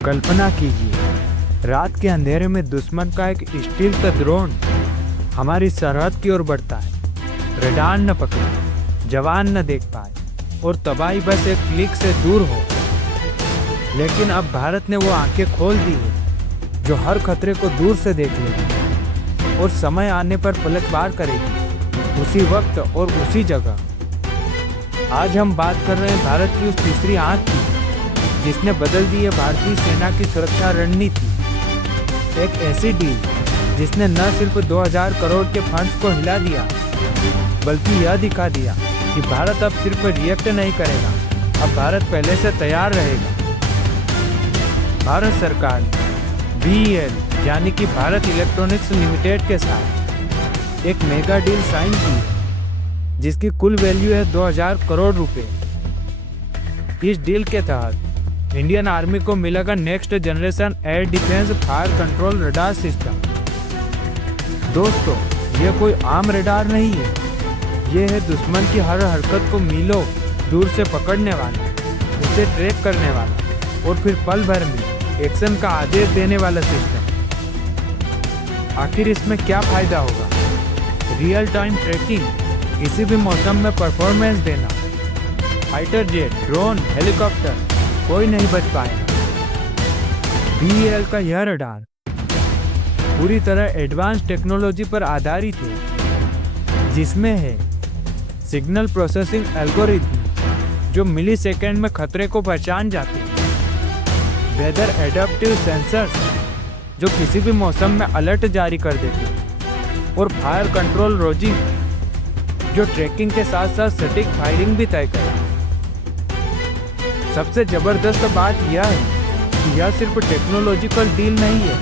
कल्पना कीजिए, रात के अंधेरे में दुश्मन का एक स्टील का ड्रोन हमारी सरहद की ओर बढ़ता है। रडार न पकड़े, जवान न देख पाए और तबाही बस एक क्लिक से दूर हो। लेकिन अब भारत ने वो आंखें खोल दी है जो हर खतरे को दूर से देख लेगी और समय आने पर पलटवार करेगी, उसी वक्त और उसी जगह। आज हम बात कर रहे हैं भारत की उस तीसरी आंख की जिसने बदल दी है भारतीय सेना की सुरक्षा रणनीति। एक ऐसी डील जिसने न सिर्फ 2000 करोड़ के फंड्स को हिला दिया, बल्कि यह दिखा दिया कि भारत अब सिर्फ रिएक्ट नहीं करेगा, अब भारत पहले से तैयार रहेगा। भारत सरकार ने BEL यानी कि भारत इलेक्ट्रॉनिक्स लिमिटेड के साथ एक मेगा डील साइन की जिसकी कुल वैल्यू है 2000 करोड़ रुपए। इस डील के तहत इंडियन आर्मी को मिलेगा next generation air defence fire control radar system. दोस्तों, ये कोई आम रडार नहीं है, ये है दुश्मन की हर हरकत को मीलों दूर से पकड़ने वाला, उसे ट्रैक करने वाला और फिर पल भर में एक्शन का आदेश देने वाला सिस्टम। आखिर इसमें क्या फायदा होगा? रियल टाइम ट्रैकिंग, किसी भी मौसम में परफॉर्मेंस देना। फाइटर जेट, ड्रोन, हेलीकॉप्टर, कोई नहीं बच पाएगा। BEL का यह रडार पूरी तरह एडवांस टेक्नोलॉजी पर आधारित है, जिसमें है सिग्नल प्रोसेसिंग एल्गोरिथम जो मिली सेकेंड में खतरे को पहचान जाते हैं, वेदर एडेप्टिव सेंसर्स जो किसी भी मौसम में अलर्ट जारी कर देते हैं, और फायर कंट्रोल रोजिंग जो ट्रैकिंग के साथ साथ सटीक फायरिंग भी तय करे। सबसे जबरदस्त बात यह है कि यह सिर्फ टेक्नोलॉजिकल डील नहीं है,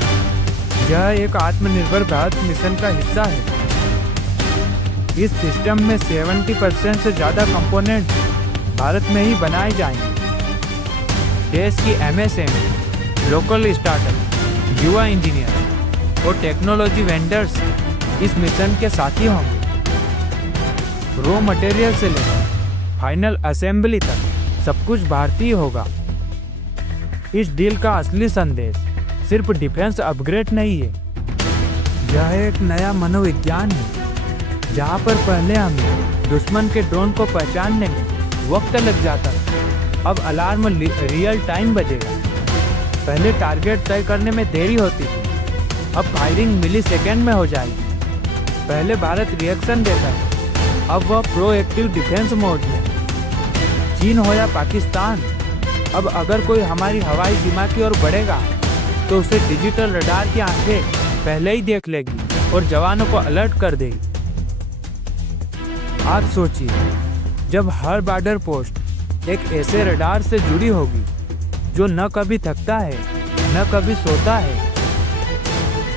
यह एक आत्मनिर्भर भारत मिशन का हिस्सा है। इस सिस्टम में 70% से ज़्यादा कंपोनेंट भारत में ही बनाए जाएंगे। देश की MSME, लोकल स्टार्टअप, युवा इंजीनियर और टेक्नोलॉजी वेंडर्स इस मिशन के साथी होंगे। रॉ मटेरियल से लेकर फाइनल असेंबली तक सब कुछ भारतीय होगा। इस डील का असली संदेश सिर्फ डिफेंस अपग्रेड नहीं है, यह एक नया मनोविज्ञान है जहां पर पहले हमें दुश्मन के ड्रोन को पहचानने में वक्त लग जाता था, अब अलार्म रियल टाइम बजेगा। पहले टारगेट तय करने में देरी होती थी, अब फायरिंग मिली सेकेंड में हो जाएगी। पहले भारत रिएक्शन देता था, अब वह प्रोएक्टिव डिफेंस मोड में। चीन हो या पाकिस्तान, अब अगर कोई हमारी हवाई सीमा की ओर बढ़ेगा तो उसे डिजिटल रडार की आंखें पहले ही देख लेगी और जवानों को अलर्ट कर देगी। आप सोचिए, जब हर बॉर्डर पोस्ट एक ऐसे रडार से जुड़ी होगी जो न कभी थकता है न कभी सोता है,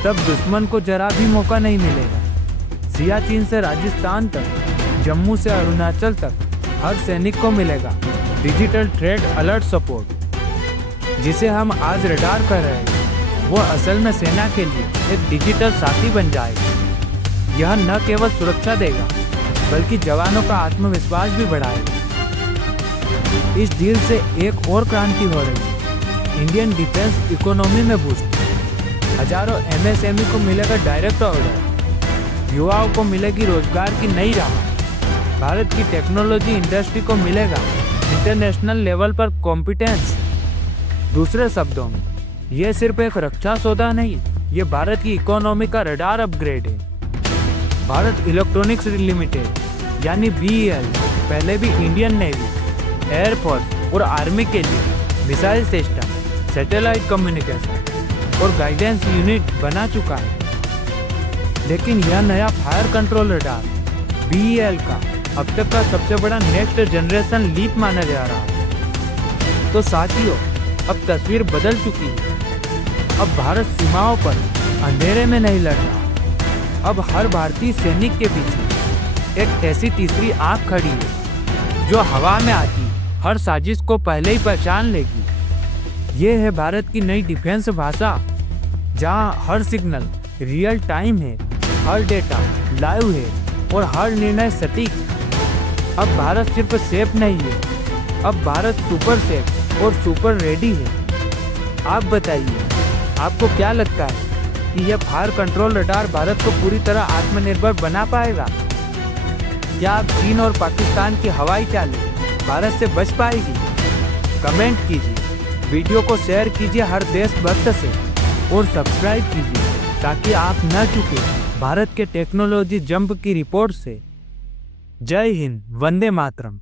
तब दुश्मन को जरा भी मौका नहीं मिलेगा। सियाचिन से राजस्थान तक, जम्मू से अरुणाचल तक हर सैनिक को मिलेगा डिजिटल थ्रेट अलर्ट सपोर्ट। जिसे हम आज रडार कर रहे हैं, वो असल में सेना के लिए एक डिजिटल साथी बन जाएगा। यह न केवल सुरक्षा देगा बल्कि जवानों का आत्मविश्वास भी बढ़ाएगा। इस डील से एक और क्रांति हो रही है, इंडियन डिफेंस इकोनॉमी में बूस्ट। हजारों MSME को मिलेगा डायरेक्ट ऑर्डर, युवाओं को मिलेगी रोजगार की नई राह, भारत की टेक्नोलॉजी इंडस्ट्री को मिलेगा इंटरनेशनल लेवल पर कॉम्पिटेंस। दूसरे शब्दों में, यह सिर्फ एक रक्षा सौदा नहीं, ये भारत की इकोनॉमी का रडार अपग्रेड है। भारत इलेक्ट्रॉनिक्स लिमिटेड यानी BEL पहले भी इंडियन नेवी, एयरफोर्स और आर्मी के लिए मिसाइल सिस्टम, सैटेलाइट कम्युनिकेशन और गाइडेंस यूनिट बना चुका है। लेकिन यह नया फायर कंट्रोल रडार BEL का अब तक का सबसे बड़ा नेक्स्ट जनरेशन लीप माना जा रहा है। तो साथियों, अब तस्वीर बदल चुकी है। अब भारत सीमाओं पर अंधेरे में नहीं लड़ रहा, अब हर भारतीय सैनिक के पीछे एक ऐसी तीसरी आंख खड़ी है जो हवा में आती हर साजिश को पहले ही पहचान लेगी। ये है भारत की नई डिफेंस भाषा, जहां हर सिग्नल रियल टाइम है, हर डेटा लाइव है और हर निर्णय सटीक। अब भारत सिर्फ सेफ नहीं है, अब भारत सुपर सेफ और सुपर रेडी है। आप बताइए, आपको क्या लगता है कि यह फायर कंट्रोल रडार भारत को पूरी तरह आत्मनिर्भर बना पाएगा? क्या अब चीन और पाकिस्तान की हवाई चालें भारत से बच पाएगी? कमेंट कीजिए, वीडियो को शेयर कीजिए हर देशभक्त से और सब्सक्राइब कीजिए ताकि आप न चूकें भारत के टेक्नोलॉजी जंप की रिपोर्ट से। जय हिंद, वंदे मातरम।